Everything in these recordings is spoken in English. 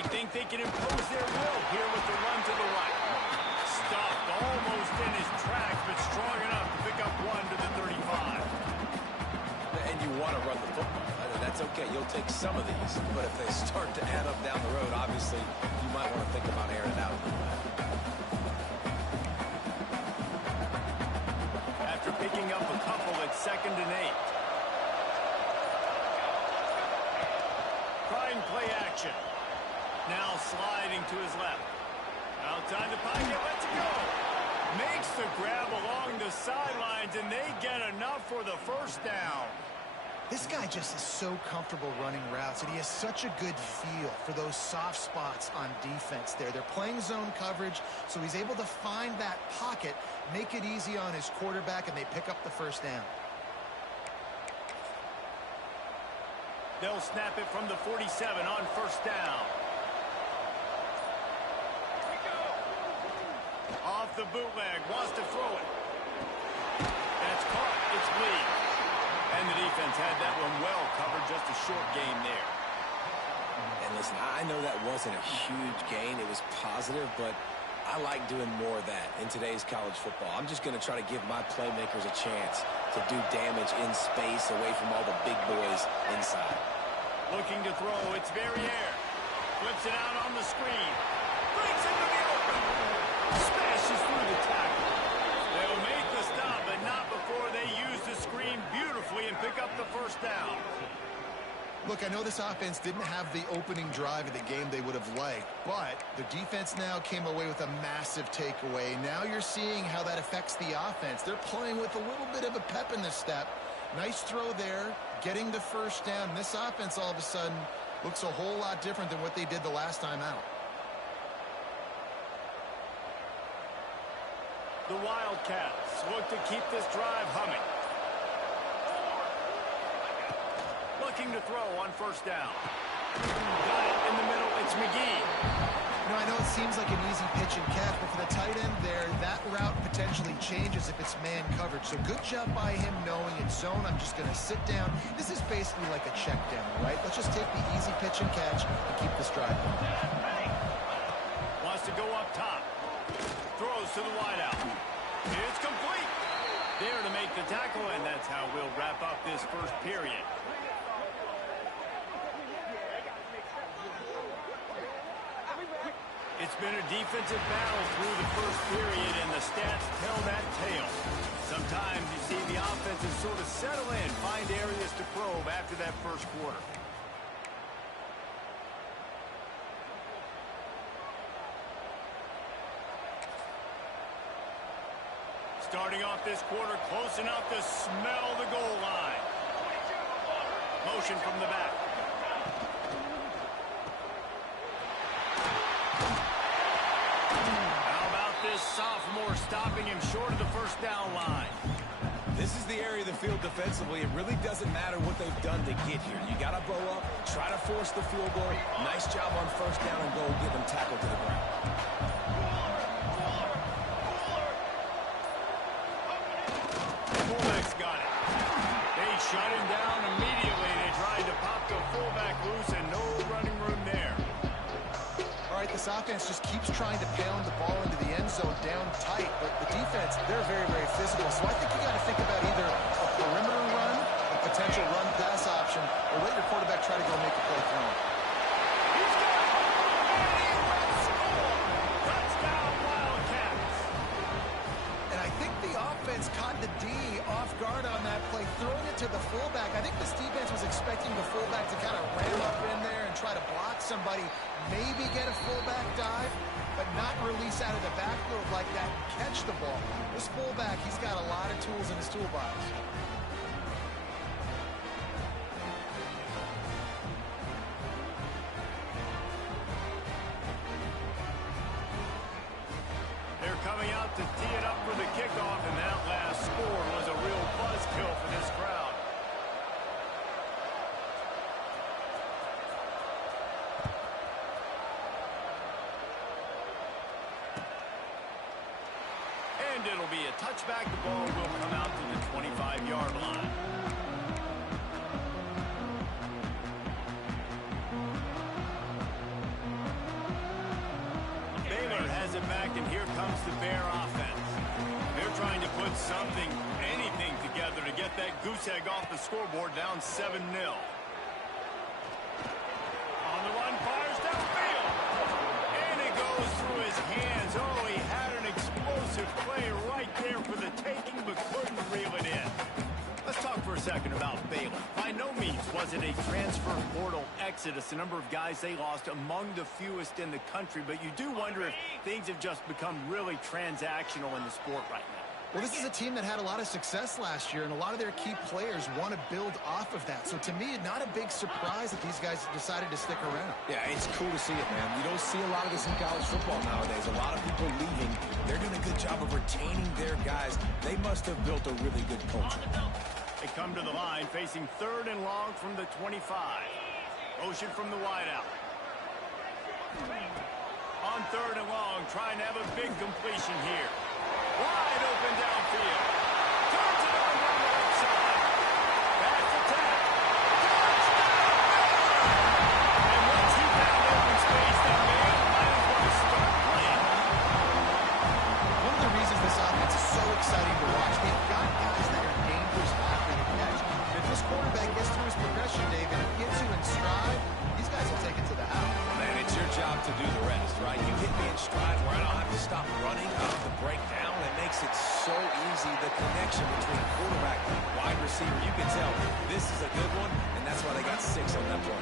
They think they can impose their will here with the run to the right. Stuffed almost in his tracks, but strong enough to pick up one to the 35. And you want to run the football. That's okay. You'll take some of these. But if they start to add up down the road, obviously, you might want to think about airing it out. After picking up a couple at 2nd and 8. Trying play action. Now sliding to his left. Outside the pocket, lets it go. Makes the grab along the sidelines, and they get enough for the first down. This guy just is so comfortable running routes, and he has such a good feel for those soft spots on defense there. They're playing zone coverage, so he's able to find that pocket, make it easy on his quarterback, and they pick up the first down. They'll snap it from the 47 on first down. Off the bootleg, wants to throw it. That's caught. It's Lee. And the defense had that one well covered, just a short gain there. And listen, I know that wasn't a huge gain. It was positive, but I like doing more of that in today's college football. I'm just going to try to give my playmakers a chance to do damage in space away from all the big boys inside. Looking to throw, it's Verrier. Flips it out on the screen. Breaks into the open. Smashes through the tackle. They'll make the stop, but not before they use the screen beautifully and pick up the first down. Look, I know this offense didn't have the opening drive of the game they would have liked, but the defense now came away with a massive takeaway. Now you're seeing how that affects the offense. They're playing with a little bit of a pep in the step. Nice throw there, getting the first down. This offense all of a sudden looks a whole lot different than what they did the last time out. The Wildcats look to keep this drive humming. Looking to throw on first down. Got it in the middle. It's McGee. You know, I know it seems like an easy pitch and catch, but for the tight end there, that route potentially changes if it's man coverage. So good job by him knowing it's zone. I'm just going to sit down. This is basically like a check down, right? Let's just take the easy pitch and catch and keep this drive going. Wants to go up top. Throws to the wideout. It's complete. There to make the tackle, and that's how we'll wrap up this first period. It's been a defensive battle through the first period, and the stats tell that tale. Sometimes you see the offenses sort of settle in, find areas to probe after that first quarter. Starting off this quarter close enough to smell the goal line. Motion from the back. How about this sophomore stopping him short of the first down line? This is the area of the field defensively. It really doesn't matter what they've done to get here. You got to bow up, try to force the field goal. Nice job on first down and go get them tackled to the ground. Fullback's got it. They shut him down immediately. They tried to pop the fullback loose, and no running room there. All right, this offense just keeps trying to pound the ball into the end zone down tight, but the defense, they're very, very physical. So I think you got to think about either a perimeter run, a potential run-pass option, or let your quarterback try to go make a play through him. He's got it! And he will score! Touchdown, Wildcats! And I think the offense caught the D off guard on that play, throwing it to the fullback. I think this defense was expecting the fullback to kind of ram up in there and try to block somebody, maybe get a fullback dive, but not release out of the backfield like that and catch the ball. This fullback, he's got a lot of tools in his toolbox. They're coming out to tee it up for the kickoff, and that last score was a real buzzkill for this crowd. And it'll be a touchback. The ball will come out to the 25-yard line. back, and here comes the Bear offense. They're trying to put something, anything together to get that goose egg off the scoreboard, down 7-0. On the run, fires downfield. And it goes through his hands. Oh, he had an explosive play right there for the taking, but couldn't reel it in. Let's talk for a second about Baylor. By no means was it a transfer portal exodus. The number of guys they lost among the fewest in the country, but you do wonder if things have just become really transactional in the sport right now. Well, this is a team that had a lot of success last year, and a lot of their key players want to build off of that. So to me, not a big surprise that these guys decided to stick around. Yeah, it's cool to see it, man. You don't see a lot of this in college football nowadays. A lot of people leaving. They're doing a good job of retaining their guys. They must have built a really good culture. They come to the line facing 3rd and long from the 25. Motion from the wideout. On 3rd and long, trying to have a big completion here. Wide open downfield. Turns it on down the right side. Pass attack. Touchdown! And once he found open space, the man might as well start playing. One of the reasons this offense is so exciting to watch, they've got guys that are dangerous after the catch. If this quarterback gets through his progression, David, and gets you in stride, these guys will take it to the house. Man, it's your job to do the rest, right? You hit me in stride where I don't have to stop running. I don't have to break down. It makes it so easy. The connection between quarterback and wide receiver, you can tell this is a good one, and that's why they got 6 on that play.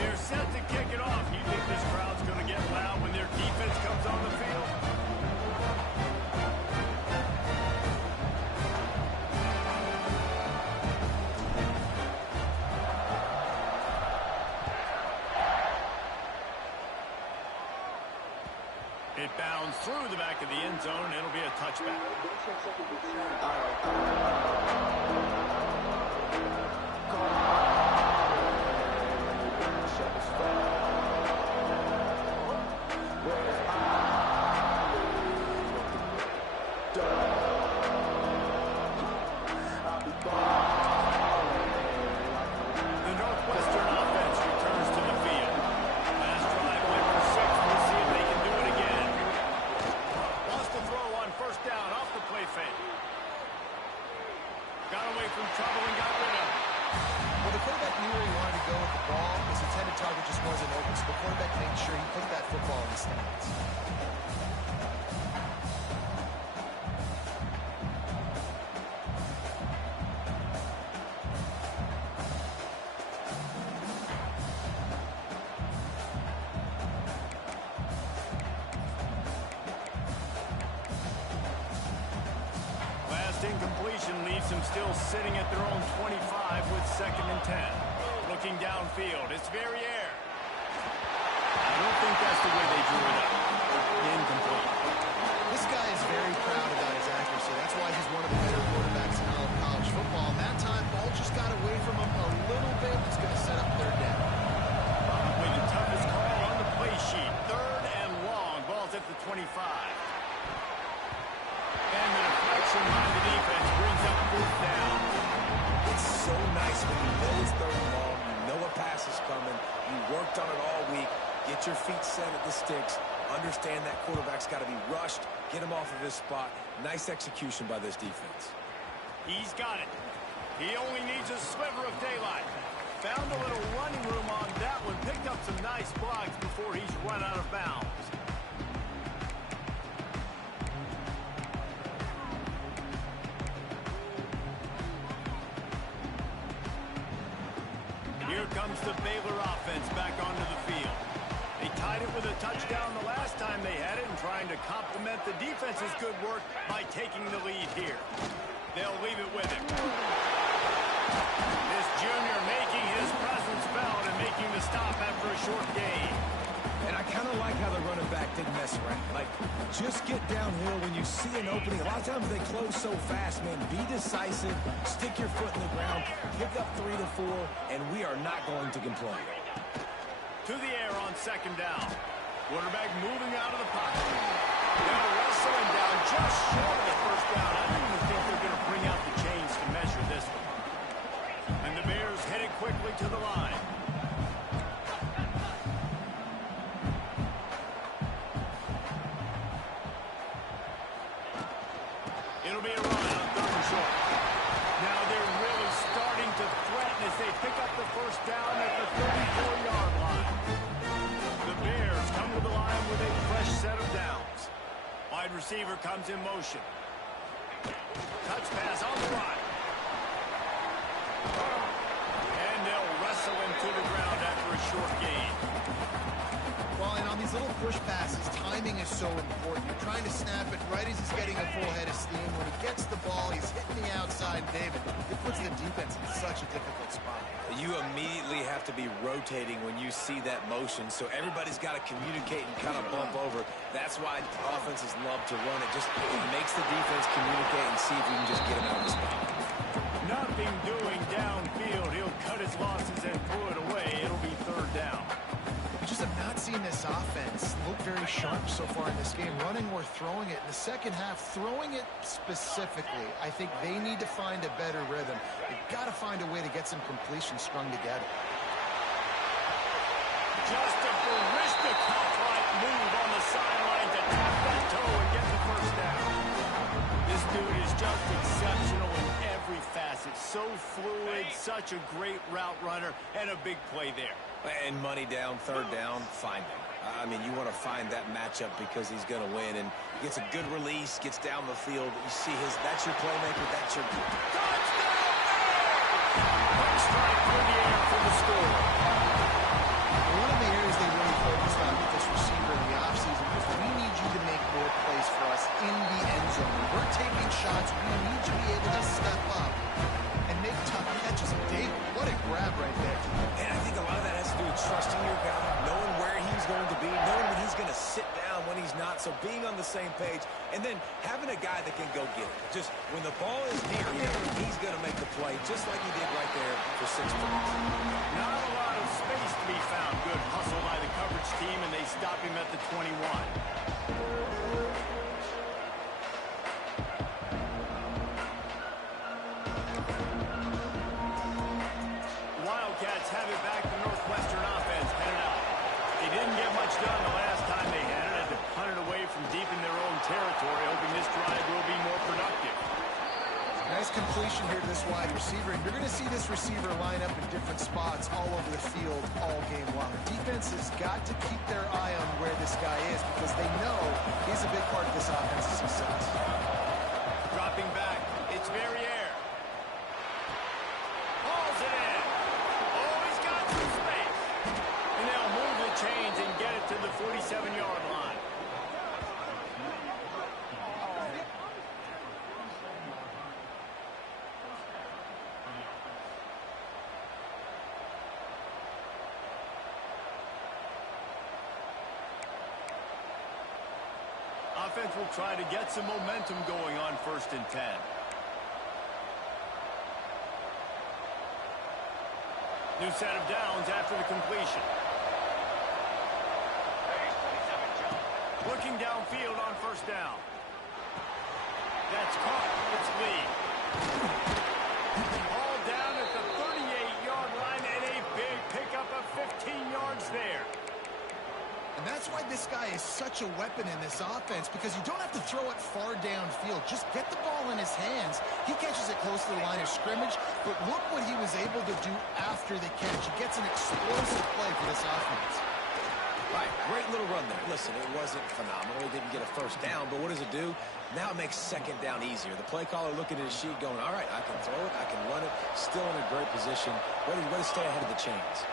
They're set to kick it off. You think this crowd's going to get loud when their defense comes on the field? It bounds through the back of the end zone. It'll be a touchback. The Northwestern offense returns to the field. Last drive went for 6. We'll see if they can do it again. Lost the throw on 1st down off the play fake. Got away from trouble and got rid of it. Well, the quarterback knew where he wanted to go with the ball. His intended target just wasn't open, so the quarterback made sure he put that football in the stands. Incompletion leaves them still sitting at their own 25 with 2nd and 10. Looking downfield, it's Verrier. I don't think that's the way they drew it up. Incomplete. This guy is very proud about his accuracy. That's why he's one of the better quarterbacks in all of college football. And that time, ball just got away from him a little bit. It's going to set up 3rd down. Probably the toughest call on the play sheet. 3rd and long. Ball's at the 25. And the deflection by the defense brings up 4th down. It's so nice when you know it's 3rd and long. You know a pass is coming. You worked on it all week. Get your feet set at the sticks. Understand that quarterback's got to be rushed. Get him off of his spot. Nice execution by this defense. He's got it. He only needs a sliver of daylight. Found a little running room on that one. Picked up some nice blocks before he's run out of bounds. Here comes the Baylor offense back onto the field. They tied it with a touchdown the last time they had it and trying to complement the defense's good work by taking the lead here. They'll leave it with him. This junior making his presence felt and making the stop after a short gain. And I kind of like how the running back didn't mess around. Like, just get downhill when you see an opening. A lot of times they close so fast, man. Be decisive, stick your foot in the ground, pick up 3 to 4, and we are not going to complain. To the air on 2nd down. Quarterback moving out of the pocket. They'll wrestle him down just short of the 1st down. I don't even think they're going to bring out the chains to measure this one. And the Bears headed quickly to the line. down at the 34-yard line. The Bears come to the line with a fresh set of downs. Wide receiver comes in motion. Touch pass on the run. And they'll wrestle him to the ground after a short gain. Well, and on these little push passes, timing is so important. You're trying to snap it right as he's getting a full head of steam. When he gets the ball, he's hitting the outside, David. It puts the defense in such a difficult spot. You immediately have to be rotating when you see that motion, so everybody's got to communicate and kind of bump over. That's why offenses love to run it. Just makes the defense communicate and see if you can just get him out of the spot. Nothing doing downfield. He'll cut his losses and pull it away. It'll be third down. I just have not seen this offense look very sharp so far in this game, running or throwing it. In the second half, throwing it specifically, I think they need to find a better rhythm. They've got to find a way to get some completions strung together. Just a barista-like move on the sideline to tap that toe and get the first down. This dude is just exceptional in every facet. So fluid, such a great route runner, and a big play there. And money down, third down, find him. I mean, you want to find that matchup because he's going to win, and gets a good release, gets down the field. You see that's your playmaker, that's your... Touchdown! Quick strike through the air for the score. One of the areas they really focused on with this receiver in the offseason was we need you to make more plays for us in the end zone. When we're taking shots, we need you to be able to step up and make tough catches. David, what a grab right there. And I think a lot of that has to do with trusting your guy, knowing where he's going to be, knowing when he's going to sit down, when he's not, so being on the same page, and then having a guy that can go get it. Just when the ball is near him, he's going to make the play, just like he did right there for 6 points. Not a lot of space to be found. Good hustle by the coverage team, and they stop him at the 21. Wildcats have it back. The Northwestern offense headed out. They didn't get much done the last time they had it. Had to punt it away from deep in their own territory, hoping this drive will be more productive. Nice completion here to this wide receiver, and you're going to see this receiver line up in different spots all over the field all game long. The defense has got to keep their eye on where this guy is because they know he's a big part of this offense's success. Dropping back, it's Verrier. Hauls it in. Oh, he's got some space. And they'll move the chains and get it to the 47-yard line. Offense will try to get some momentum going on 1st and 10. New set of downs after the completion. Looking downfield on 1st down. That's caught. It's Lee. All down at the 38-yard line and a big pickup of 15 yards there. And that's why this guy is such a weapon in this offense, because you don't have to throw it far downfield. Just get the ball in his hands. He catches it close to the line of scrimmage, but look what he was able to do after the catch. He gets an explosive play for this offense. Right, great little run there. Listen, it wasn't phenomenal. He didn't get a first down, but what does it do? Now it makes 2nd down easier. The play caller looking at his sheet going, all right, I can throw it, I can run it, still in a great position. Way to stay ahead of the chains.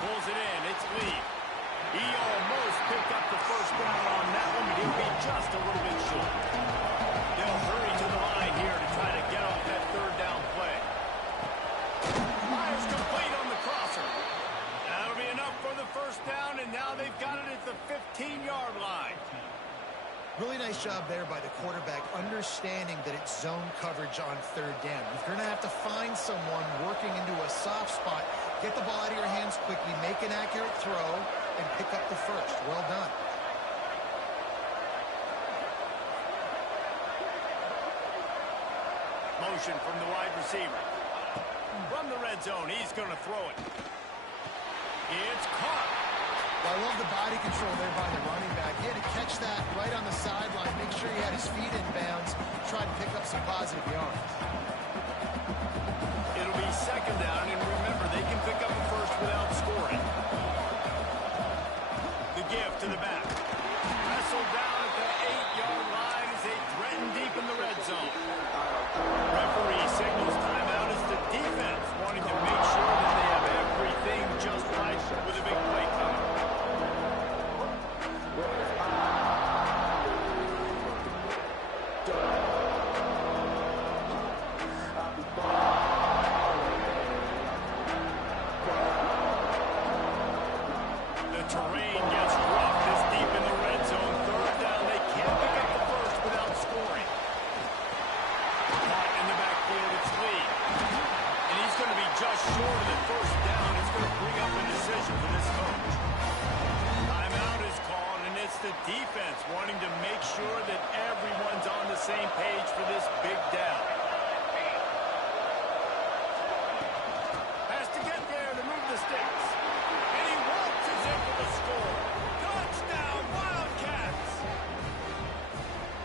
Pulls it in. It's Lee. He almost picked up the first down on that one, but he'll be just a little bit short. They'll hurry to the line here to try to get off that 3rd down play. Fires complete on the crosser. That'll be enough for the first down, and now they've got it at the 15-yard line. Really nice job there by the quarterback, understanding that it's zone coverage on 3rd down. You're going to have to find someone working into a soft spot, get the ball out of your hands quickly, make an accurate throw, and pick up the first. Well done. Motion from the wide receiver. From the red zone, he's going to throw it. It's caught. Well, I love the body control there by the running back. He had to catch that right on the sideline, make sure he had his feet in bounds, try to pick up some positive yards. It'll be second down, and remember, they can pick up a first without scoring. The give to the back. Wrestled down at the 8-yard line as they threaten deep in the red zone. Referee signals timeout as the defense wanting to make sure that they have everything just right with a big play coming. The terrain gets rough this deep in the red zone. Third down, they can't pick up the first without scoring. Caught in the backfield, it's Lee. And he's going to be just short of the first down. It's going to bring up a decision for this coach. Timeout is called, and it's the defense wanting to make sure that everyone's on the same page for this big down. Has to get there to move the sticks. And he waltzes in for the score. Touchdown, Wildcats!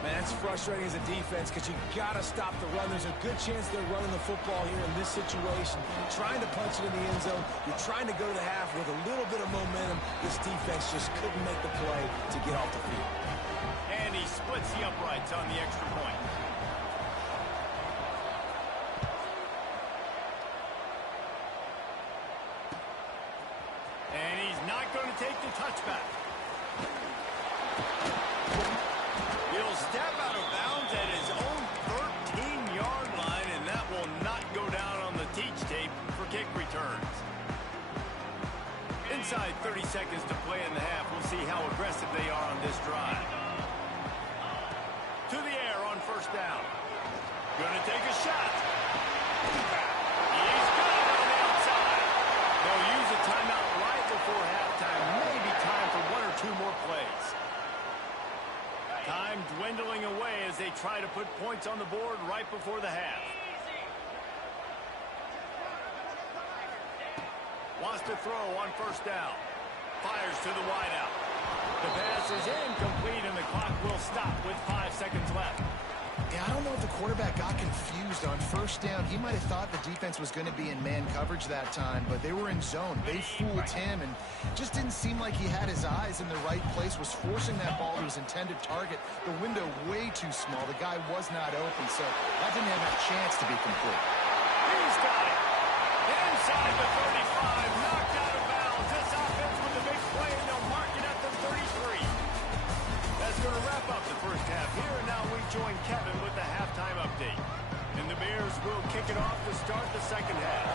Man, it's frustrating as a defense because you got to stop the run. There's a good chance they're running the football here in this situation, trying to punch it in the end zone. You're trying to go to the half with a little bit of momentum. This defense just couldn't make the play to get off the field. And he splits the uprights on the extra point. And he's not going to take the touchback. He'll step out of bounds at his own 13-yard line, and that will not go down on the teach tape for kick returns. Inside 30 seconds to play in the half. We'll see how aggressive they are on this drive. To the air on first down. Going to take a shot. He's got it on the outside. They'll use a timeout right before halftime. Maybe time for one or two more plays. Time dwindling away as they try to put points on the board right before the half. Wants to throw on first down. Fires to the wideout. The pass is incomplete, and the clock will stop with 5 seconds left. Yeah, I don't know if the quarterback got confused on first down. He might have thought the defense was going to be in man coverage that time, but they were in zone. They fooled him, and just didn't seem like he had his eyes in the right place, was forcing that ball to his intended target. The window way too small. The guy was not open, so that didn't have a chance to be complete. He's got it. Inside the 35, knocked out of bounds. This offense with a big play, and they'll mark it at the 33. That's going to wrap up the first half here, and now we join Kevin with the halftime update. And the Bears will kick it off to start the second half.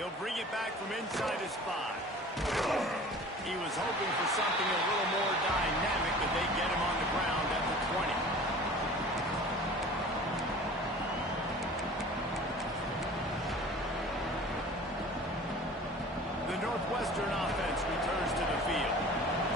He'll bring it back from inside his 5. He was hoping for something a little more dynamic, but they get him on the ground at the 20. The Northwestern offense returns to the field.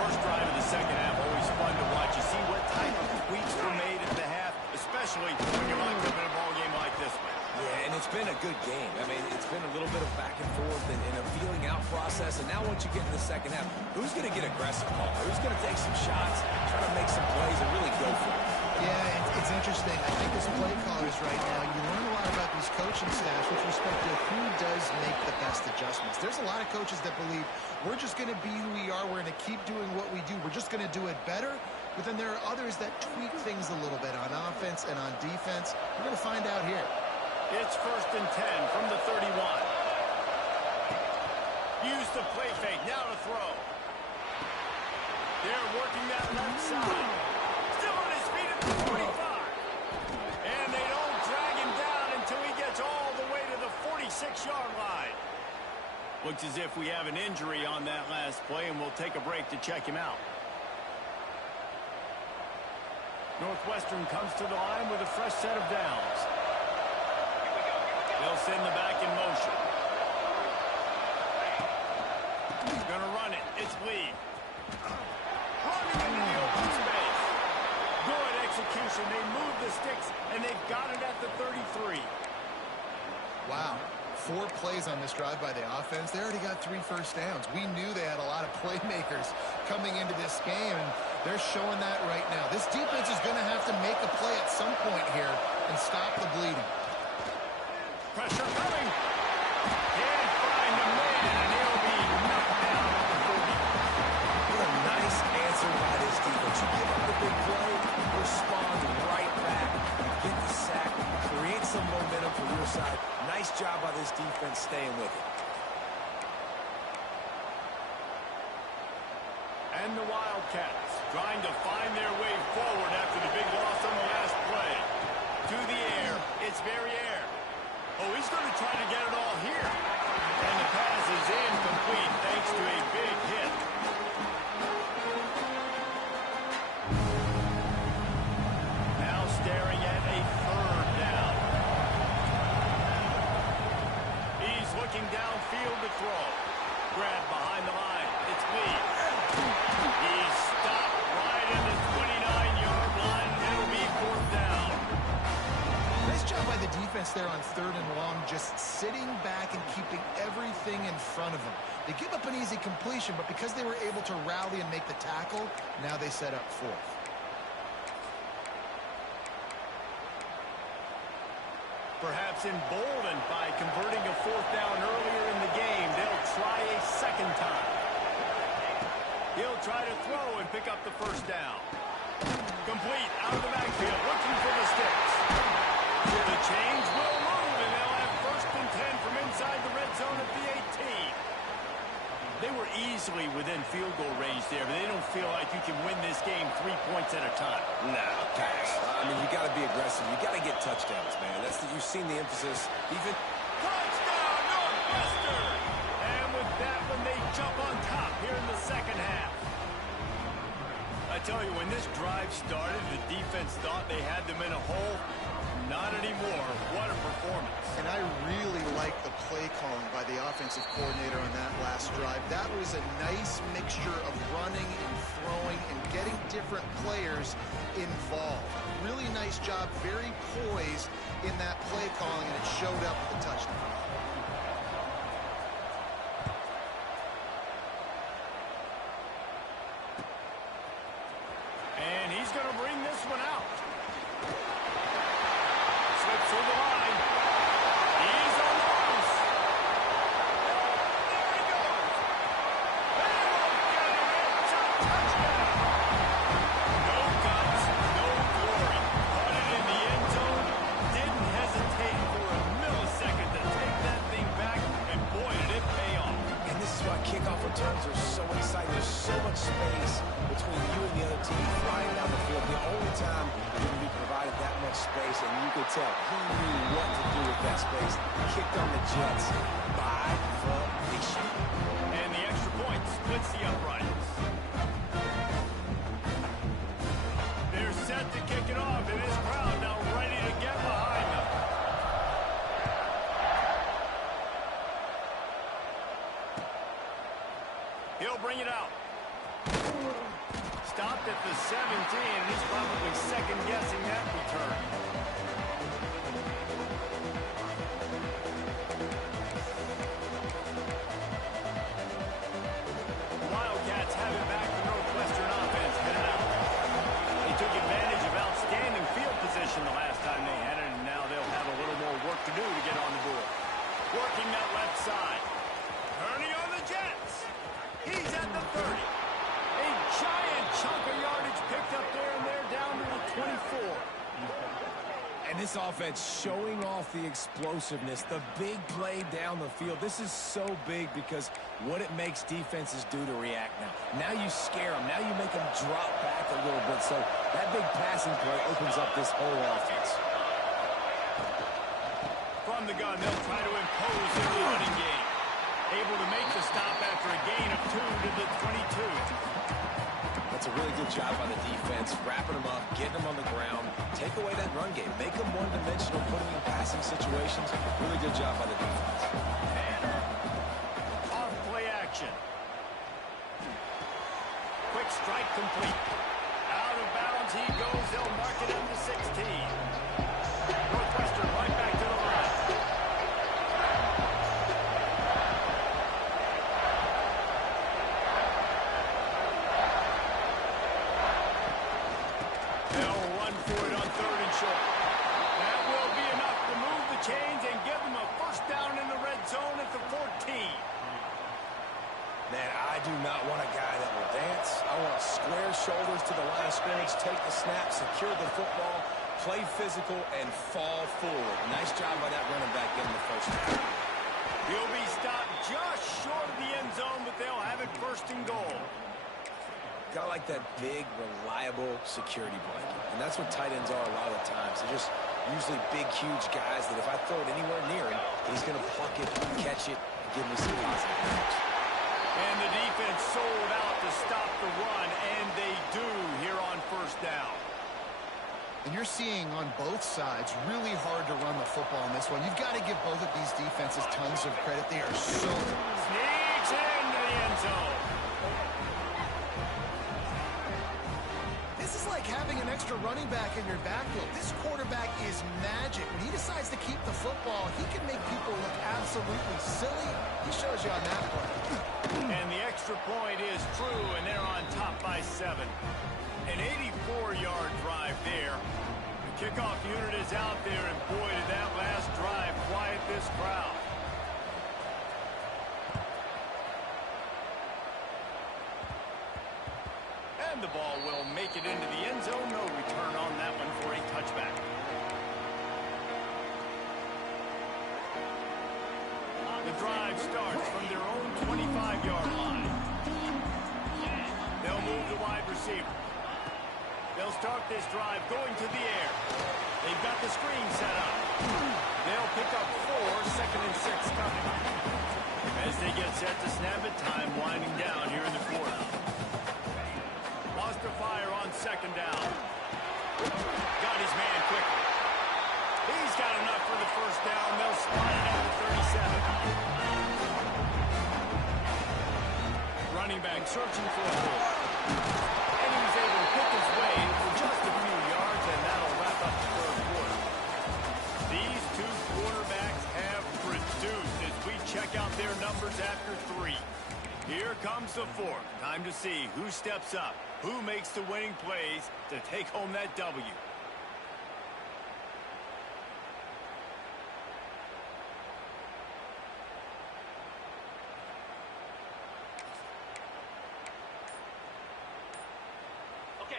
First drive of the second half, always fun to watch. You see what type of tweaks were made at the half, especially when you're locked up in a ball game like this one. Yeah, and it's been a good game. I mean, it's been a little bit of back and forth and a feeling out process. And now once you get in the second half, who's going to get aggressive, Paul? Who's going to take some shots, try to make some plays, and really go for it? Yeah, it's interesting. I think as play callers right now, you learn a lot about these coaching staffs with respect to who does make the best adjustments. There's a lot of coaches that believe we're just going to be who we are. We're going to keep doing what we do. We're just going to do it better. But then there are others that tweak things a little bit on offense and on defense. We're going to find out here. It's 1st and 10 from the 31. Use the play fake. Now to throw. They're working that left side. Still on his feet at the 45. And they don't drag him down until he gets all the way to the 46-yard line. Looks as if we have an injury on that last play, and we'll take a break to check him out. Northwestern comes to the line with a fresh set of downs. They'll send the back in motion. He's going to run it. It's Lee. Running into the open space. Good execution. They move the sticks, and they've got it at the 33. Wow. 4 plays on this drive by the offense. They already got 3 first downs. We knew they had a lot of playmakers coming into this game, and they're showing that right now. This defense is going to have to make a play at some point here and stop the bleeding. Pressure coming. Can't find a man, and he'll be knocked down at the 40. What a nice answer by this defense. You give up the big play, respond right back, get the sack, create some momentum for your side. Nice job by this defense staying with it. And the Wildcats trying to find their way forward after the big loss on the last play. To the air, it's Verrier. Oh, he's going to try to get it all here. And the pass is incomplete thanks to a big hit. Now staring at a 3rd down. He's looking downfield to throw. Grab behind the line. It's Lee. He's stopped right in the 29-yard line. It'll be 4th down. Nice job by the defense there on 3rd and long, just sitting back and keeping everything in front of them. They give up an easy completion, but because they were able to rally and make the tackle, now they set up 4th. Perhaps emboldened by converting a 4th down earlier in the game, they'll try a 2nd time. He'll try to throw and pick up the 1st down. Complete out of the backfield, looking for the sticks. The change will move, and they'll have 1st and 10 from inside the red zone at the 18. They were easily within field goal range there, but they don't feel like you can win this game 3 points at a time. No, pass. I mean, you got to be aggressive. You got to get touchdowns, man. You've seen the emphasis. Even touchdown, Northwestern! And with that one, they jump on top here in the 2nd half. I tell you, when this drive started, the defense thought they had them in a hole. Not anymore. What a performance. And I really like the play calling by the offensive coordinator on that last drive. That was a nice mixture of running and throwing and getting different players involved. Really nice job, very poised in that play calling, and it showed up with the touchdown. And he's going to bring this one out. Slips through the line. He's on the loose. There he goes. They won't get him. It's a touchdown. No guts, no glory. Caught it in the end zone. Didn't hesitate for a millisecond to take that thing back. And boy, did it pay off. And this is why kickoff returns are so exciting. There's so much space between you and the other team flying down the field. The only time you're going to be provided that much space, and you could tell he knew what to do with that space. Kicked on the Jets by formation. And the extra point splits the uprights. They're set to kick it off, and this crowd now ready to get behind them. He'll bring it out. Stopped at the 17, and he's probably second-guessing that return. Wildcats have it back to Northwestern offense headed out. They took advantage of outstanding field position the last time they had it, and now they'll have a little more work to do to get on the board. Working that left side. Turning on the Jets. He's at the 30. A giant chunk of yardage picked up there, and they're down to the 24. And this offense showing off the explosiveness, the big play down the field. This is so big because what it makes defenses do to react now. Now you scare them. Now you make them drop back a little bit. So that big passing play opens up this whole offense. From the gun, they'll try to impose in the running game. Able to make the stop after a gain of 2 to the 22. That's a really good job by the defense, wrapping them up, getting them on the ground, take away that run game, make them one-dimensional, put them in passing situations. Really good job by the defense. And off play action. Quick strike complete. Out of bounds he goes. They'll mark it at the 16. Northwestern right back to the line. I do not want a guy that will dance. I want square shoulders to the line of scrimmage, take the snap, secure the football, play physical, and fall forward. Nice job by that running back getting the first down. He'll be stopped just short of the end zone, but they'll have it first and goal. Got like that big, reliable security blanket. And that's what tight ends are a lot of the times. They're just usually big, huge guys that if I throw it anywhere near him, he's going to pluck it, catch it, and give me some positive yards. And the defense sold out to stop the run, and they do here on first down. And you're seeing on both sides really hard to run the football in this one. You've got to give both of these defenses tons of credit. They are so... Sneaks into the end zone. This is like having an extra running back in your backfield. This quarterback is magic. When he decides to keep the football, he can make people look absolutely silly. He shows you on that play. And the extra point is true, and they're on top by 7. An 84-yard drive there. The kickoff unit is out there, and boy, did that last drive quiet this crowd. And the ball will make it into the end zone. No return on that one for a touchback. The drive starts from their own 25-yard line. They'll move the wide receiver. They'll start this drive going to the air. They've got the screen set up. They'll pick up 4, second and 6 coming. As they get set to snap it, time winding down here in the quarter. Lost to fire on second down. Got his man quickly. He's got enough for the first down. They'll slide it out to 37. Running back searching for a hole. And he was able to pick his way for just a few yards, and that'll wrap up the third quarter. These two quarterbacks have produced as we check out their numbers after 3. Here comes the fourth. Time to see who steps up, who makes the winning plays to take home that W.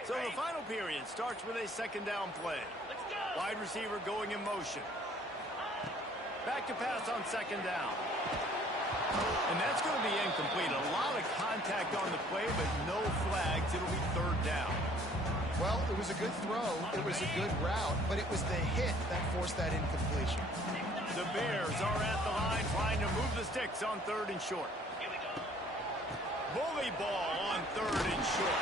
So the final period starts with a second down play. Wide receiver going in motion. Back to pass on second down. And that's going to be incomplete. A lot of contact on the play, but no flags. It'll be third down. Well, it was a good throw. It was a good route, but it was the hit that forced that incompletion. The Bears are at the line trying to move the sticks on third and short. Bully ball on third and short.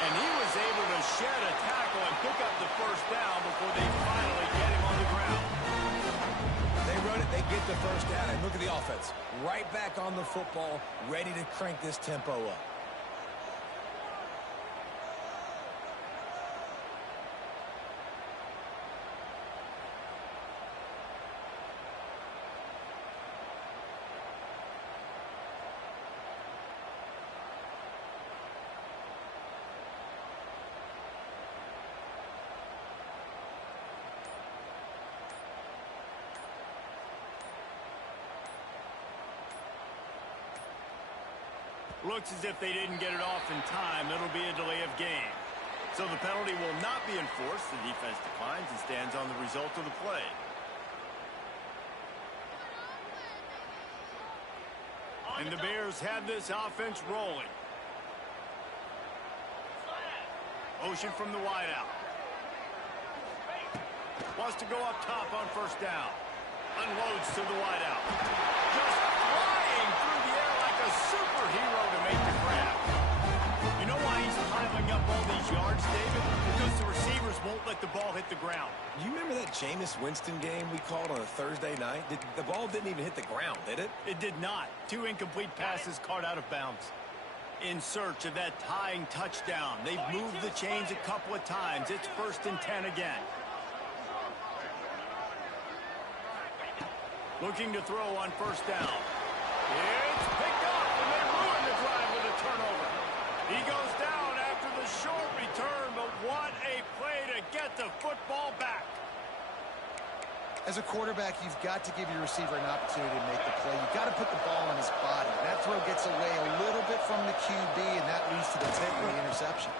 And he was able to shed a tackle and pick up the first down before they finally get him on the ground. They run it, they get the first down, and look at the offense. Right back on the football, ready to crank this tempo up. Looks as if they didn't get it off in time. It'll be a delay of game. So the penalty will not be enforced. The defense declines and stands on the result of the play. And the Bears have this offense rolling. Motion from the wideout. Wants to go up top on first down. Unloads to the wideout. Just flying through the air like a superhero to make the grab. You know why he's piling up all these yards, David? Because the receivers won't let the ball hit the ground. You remember that Jameis Winston game we called on a Thursday night? The ball didn't even hit the ground, did it? It did not. 2 incomplete passes caught out of bounds. In search of that tying touchdown. They've moved the chains a couple of times. It's 1st and 10 again. Looking to throw on first down. It's picked up, and they ruin the drive with a turnover. He goes down after the short return, but what a play to get the football back. As a quarterback, you've got to give your receiver an opportunity to make the play. You've got to put the ball on his body. That throw gets away a little bit from the QB, and that leads to the pick and the interception.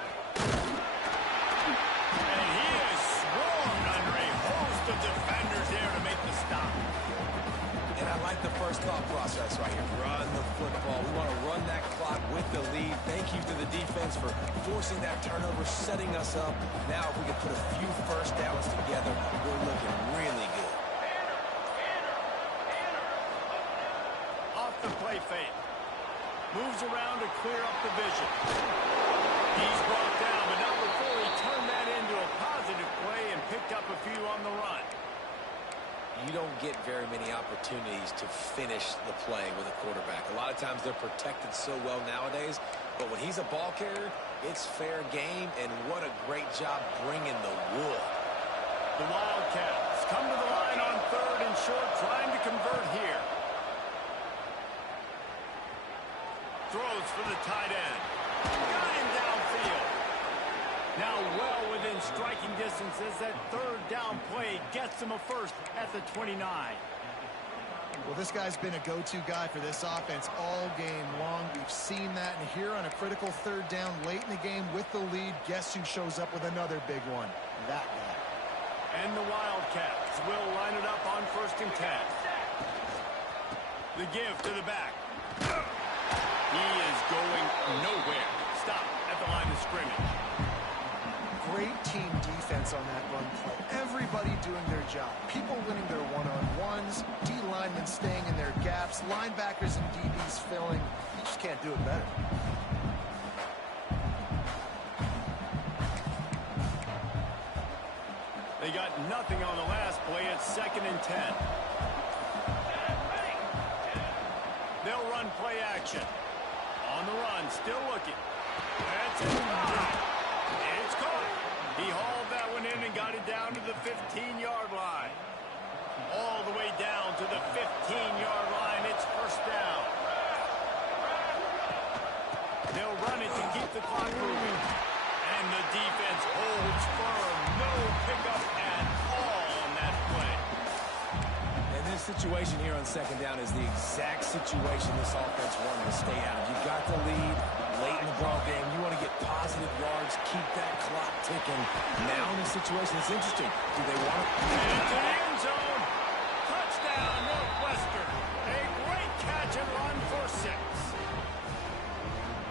And he is swarmed under a host of defenders there to make the stop. And I like the first thought process right here. Run the football. We want to run that clock with the lead. Thank you to the defense for forcing that turnover, setting us up. Now, if we can put a few first downs together, we're looking really good. Off the play fake. Moves around to clear up the vision. He's brought down, but not before he turned that into a positive play and picked up a few on the run. You don't get very many opportunities to finish the play with a quarterback. A lot of times they're protected so well nowadays, but when he's a ball carrier, it's fair game, and what a great job bringing the wood. The Wildcats come to the line on 3rd and short, trying to convert here. Throws for the tight end. Got him downfield. Now well within striking distance as that 3rd down play gets him a first at the 29. Well, this guy's been a go-to guy for this offense all game long. We've seen that, and here on a critical 3rd down late in the game with the lead, guess who shows up with another big one? That guy. And the Wildcats will line it up on 1st and 10. The give to the back. He is going nowhere. Stop at the line of scrimmage. Great team defense on that run play. Everybody doing their job. People winning their one-on-ones, D linemen staying in their gaps, linebackers and DBs filling. You just can't do it better. They got nothing on the last play. It's 2nd and 10. They'll run play action. On the run, still looking. That's it. It's caught. He hauled that one in and got it down to the 15-yard line. All the way down to the 15-yard line. It's 1st down. They'll run it to keep the clock moving. And the defense holds firm. No pickup at all on that play. And this situation here on 2nd down is the exact situation this offense wanted to stay out of. You got the lead late in the ball game. You want to get positive yards, keep that clock ticking. Now in this situation, it's interesting. Do they want to... Into the end zone. Touchdown, Northwestern. A great catch and run for 6.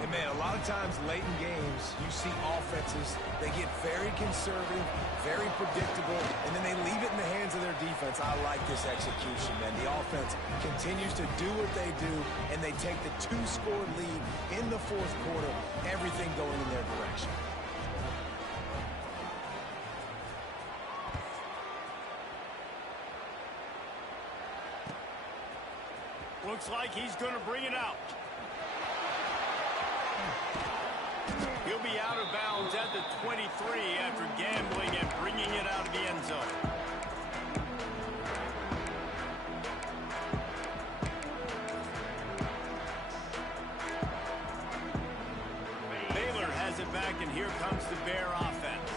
And man, a lot of times late in games, you see offenses, they get very conservative, very predictable, and then they leave it in the hands of their defense. I like this execution, man. The offense continues to do what they do, and they take the 2-score lead in the 4th quarter, everything going in their direction. Looks like he's going to bring it out. He'll be out of bounds at the 23 after gambling and bringing it out of the end zone. Baylor has it back, and here comes the Bear offense.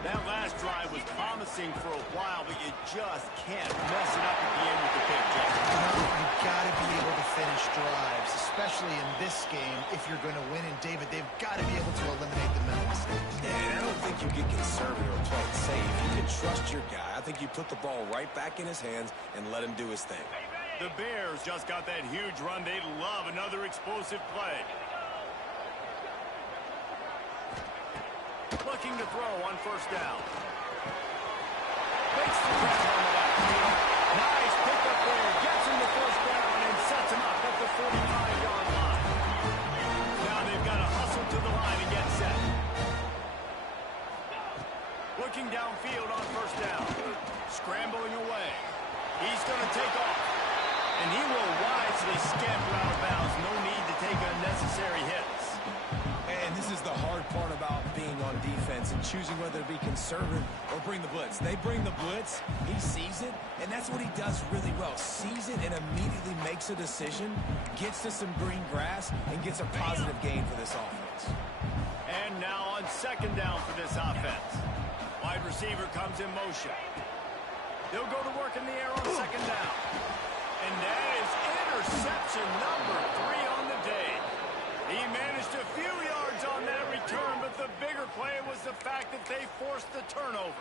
That last drive was promising for a while, but you just can't mess it up at the end with the big jump. You've got to be able to finish drives, especially in this game, if you're going to win. And, David, they've got to be able to eliminate the mental mistakes. Yeah, and I don't think you get conservative or play it safe. You can trust your guy. I think you put the ball right back in his hands and let him do his thing. The Bears just got that huge run. They love another explosive play. Looking to throw on 1st down. Makes the grab on the backfield. Nice pickup there. Gets him the 1st down and sets him up at the 45-yard line. Now they've got to hustle to the line and get set. Looking downfield on 1st down. Scrambling away. He's going to take off. And he will wisely scamper out of bounds. No need to take unnecessary hits. And this is the hard part about being on defense and choosing whether to be conservative or bring the blitz. They bring the blitz, he sees it, and that's what he does really well. Sees it and immediately makes a decision, gets to some green grass, and gets a positive gain for this offense. And now on 2nd down for this offense. Wide receiver comes in motion. They'll go to work in the air on second down. And that is interception number 3 on the day. He managed a few yards on that return, but the bigger play was the fact that they forced the turnover.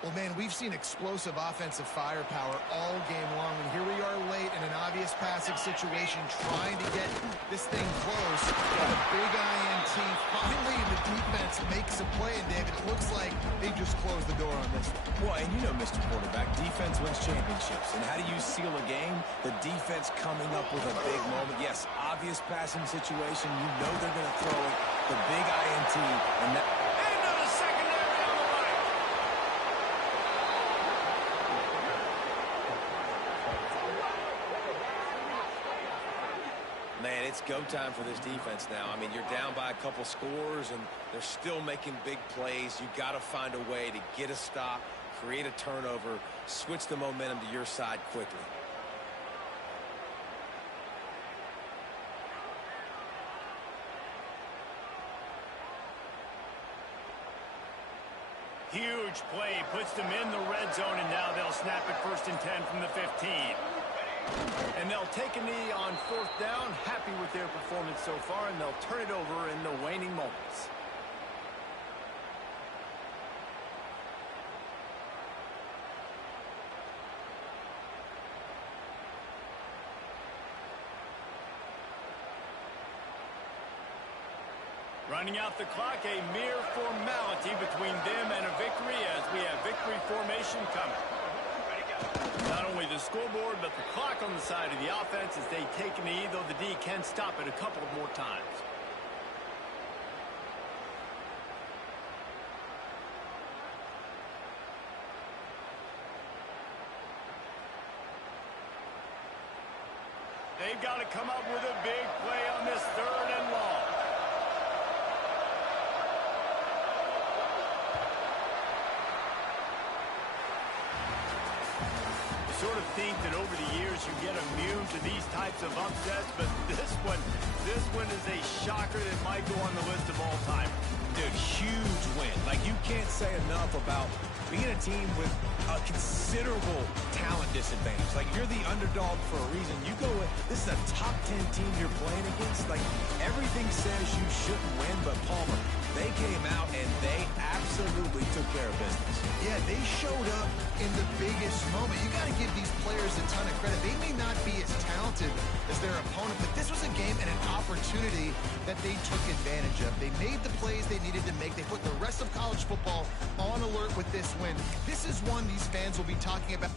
Well, man, we've seen explosive offensive firepower all game long, and here we are late in an obvious passing situation trying to get this thing close. With a big INT, finally the defense makes a play, and David, it looks like they just closed the door on this one. Well, and you know, Mr. Quarterback, defense wins championships. And how do you seal a game? The defense coming up with a big moment. Yes, obvious passing situation. You know they're going to throw it. The big INT, and that... Into the secondary on the right. Man, it's go time for this defense now. I mean, you're down by a couple scores, and they're still making big plays. You got to find a way to get a stop, create a turnover, switch the momentum to your side quickly. Huge play, puts them in the red zone, and now they'll snap it 1st and 10 from the 15. And they'll take a knee on 4th down, happy with their performance so far, and they'll turn it over in the waning moments. Running out the clock, a mere formality between them and a victory as we have victory formation coming. Not only the scoreboard, but the clock on the side of the offense as they take a knee, though the D can stop it a couple of more times. They've got to come up with a big play on this 3rd and long. Sort of think that over the years you get immune to these types of upsets, but this one is a shocker that might go on the list of all time. Dude, huge win. Like, you can't say enough about being a team with a considerable talent disadvantage. Like, you're the underdog for a reason. You go with, this is a top 10 team you're playing against. Like, everything says you shouldn't win, but Palmer, they came out and they absolutely took care of business. Yeah, they showed up in the biggest moment. You got to give these players a ton of credit. They may not be as talented as their opponent, but this was a game and an opportunity that they took advantage of. They made the plays they needed to make. They put the rest of college football on alert with this win. This is one these fans will be talking about.